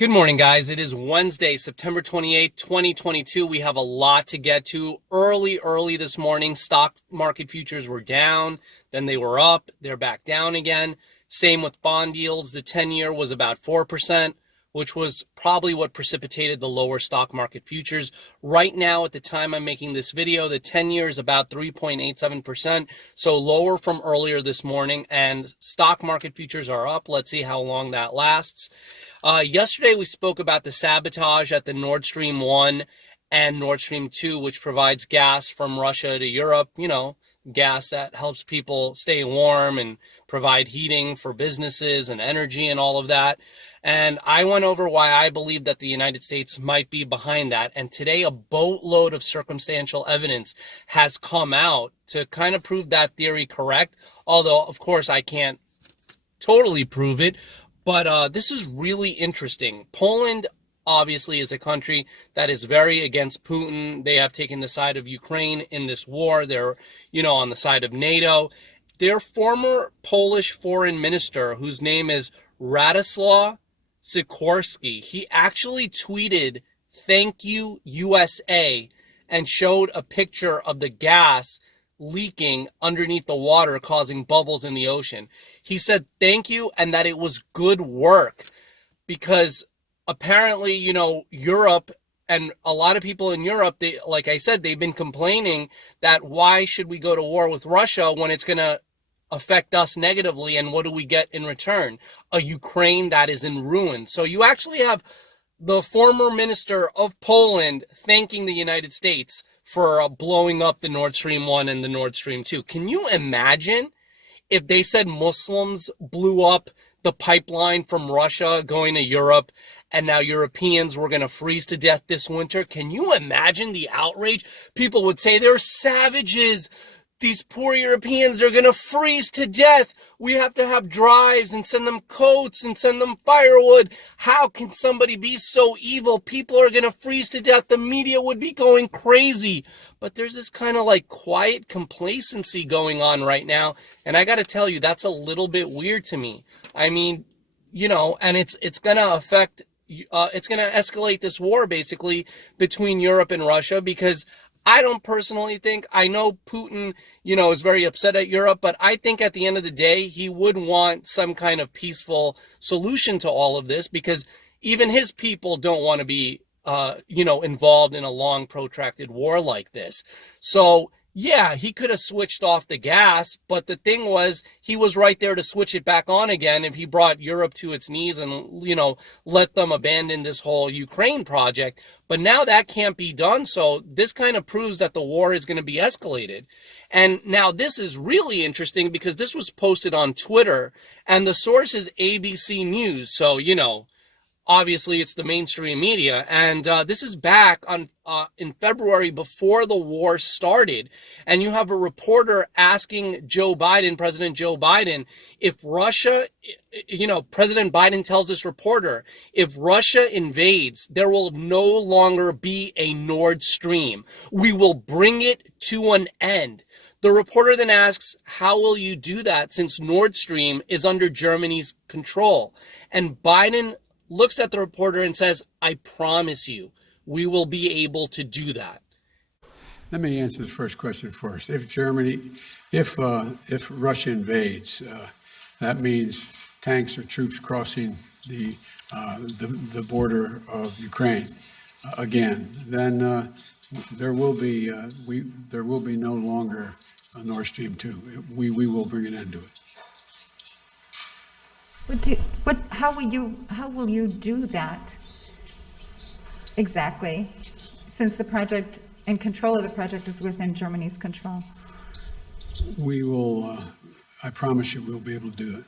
Good morning, guys. It is Wednesday, September 28th, 2022. We have a lot to get to. Early this morning, stock market futures were down, then they were up, they're back down again. Same with bond yields. The 10-year was about 4%, which was probably what precipitated the lower stock market futures. Right now, at the time I'm making this video, the 10-year is about 3.87%, so lower from earlier this morning, and stock market futures are up. Let's see how long that lasts. Yesterday, we spoke about the sabotage at the Nordstream 1 and Nordstream 2, which provides gas from Russia to Europe, gas that helps people stay warm and provide heating for businesses and energy and all of that. And I went over why I believe that the United States might be behind that. And today, a boatload of circumstantial evidence has come out to kind of prove that theory correct. Although, of course, I can't totally prove it. But this is really interesting. Poland, obviously, is a country that is very against Putin. They have taken the side of Ukraine in this war. They're, on the side of NATO. Their former Polish foreign minister, whose name is Radoslaw Sikorski, he actually tweeted, "Thank you, USA," and showed a picture of the gas leaking underneath the water, causing bubbles in the ocean. He said thank you and that it was good work, because apparently, Europe and a lot of people in Europe, like I said, they've been complaining that why should we go to war with Russia when it's going to affect us negatively, and what do we get in return? A Ukraine that is in ruins. So you actually have the former minister of Poland thanking the United States for blowing up the Nord Stream 1 and the Nord Stream 2. Can you imagine if they said Muslims blew up the pipeline from Russia going to Europe, and now Europeans were going to freeze to death this winter? Can you imagine the outrage? People would say they're savages. These poor Europeans are going to freeze to death. We have to have drives and send them coats and send them firewood. How can somebody be so evil? People are going to freeze to death. The media would be going crazy. But there's this kind of like quiet complacency going on right now. And I got to tell you, that's a little bit weird to me. I mean, and it's going to affect, it's going to escalate this war basically between Europe and Russia, because I don't personally think, I know Putin, is very upset at Europe, but I think at the end of the day, he would want some kind of peaceful solution to all of this, because even his people don't want to be, involved in a long protracted war like this. So yeah, he could have switched off the gas, but the thing was, he was right there to switch it back on again if he brought Europe to its knees and, let them abandon this whole Ukraine project. But now that can't be done. So this kind of proves that the war is going to be escalated. And now this is really interesting, because this was posted on Twitter and the source is ABC News. So, obviously it's the mainstream media, and this is back on in February, before the war started, and you have a reporter asking President Joe Biden, if Russia, President Biden tells this reporter, if Russia invades, there will no longer be a Nord Stream. We will bring it to an end. The reporter then asks, how will you do that since Nord Stream is under Germany's control? And Biden looks at the reporter and says, I promise you, we will be able to do that. Let me answer the first question first. If Russia invades, that means tanks or troops crossing the border of Ukraine again. Then there will be no longer a Nord Stream 2. We will bring an end to it. How will you do that exactly, since the project and control of the project is within Germany's control? We will, I promise you, we'll be able to do it.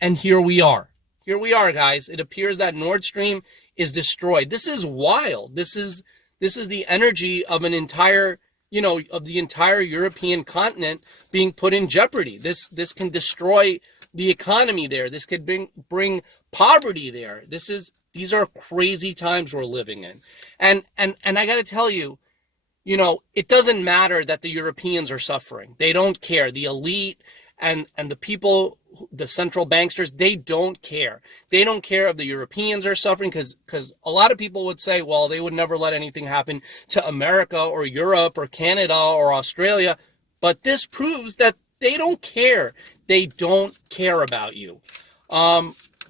And here we are, guys. It appears that Nord Stream is destroyed. This is wild. This is the energy of an entire, of the entire European continent being put in jeopardy. This can destroy the economy there. This could bring poverty there. These are crazy times we're living in. And I got to tell you, it doesn't matter that the Europeans are suffering. They don't care. The elite and the people the central banksters, they don't care. They don't care if the Europeans are suffering, because a lot of people would say, well, they would never let anything happen to America or Europe or Canada or Australia. But this proves that they don't care. They don't care about you.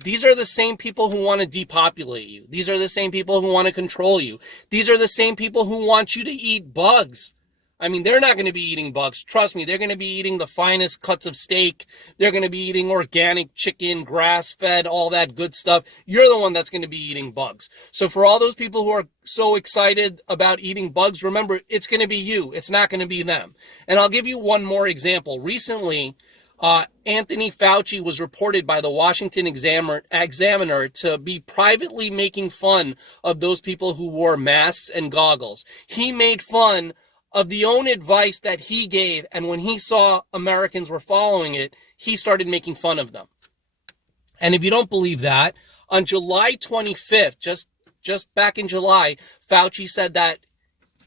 These are the same people who want to depopulate you. These are the same people who want to control you. These are the same people who want you to eat bugs. I mean, they're not going to be eating bugs. Trust me, they're going to be eating the finest cuts of steak. They're going to be eating organic chicken, grass-fed, all that good stuff. You're the one that's going to be eating bugs. So for all those people who are so excited about eating bugs, remember, it's going to be you. It's not going to be them. And I'll give you one more example. Recently, Anthony Fauci was reported by the Washington Examiner to be privately making fun of those people who wore masks and goggles. He made fun of the own advice that he gave, and when he saw Americans were following it, he started making fun of them. And if you don't believe that, on July 25th, just back in July, Fauci said that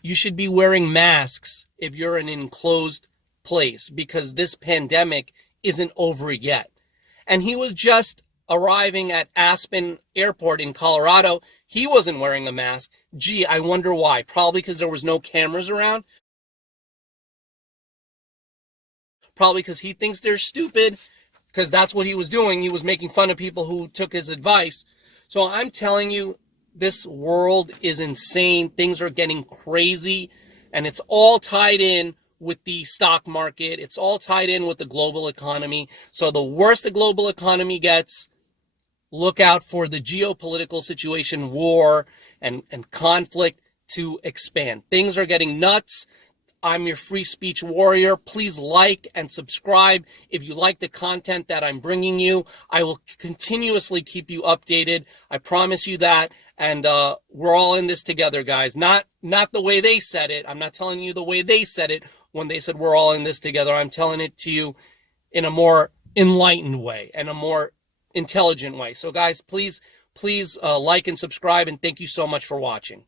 you should be wearing masks if you're in an enclosed place because this pandemic isn't over yet. And he was just arriving at Aspen Airport in Colorado. He wasn't wearing a mask. Gee, I wonder why. Probably because there was no cameras around. Probably because he thinks they're stupid, because that's what he was doing. He was making fun of people who took his advice. So I'm telling you, this world is insane. Things are getting crazy, and it's all tied in with the stock market. It's all tied in with the global economy. So the worse the global economy gets, look out for the geopolitical situation, war, and conflict to expand. Things are getting nuts. I'm your free speech warrior. Please like and subscribe if you like the content that I'm bringing you. I will continuously keep you updated. I promise you that. And we're all in this together, guys. Not the way they said it. I'm not telling you the way they said it when they said we're all in this together. I'm telling it to you in a more enlightened way and a more intelligent way. So guys, please like and subscribe, and thank you so much for watching.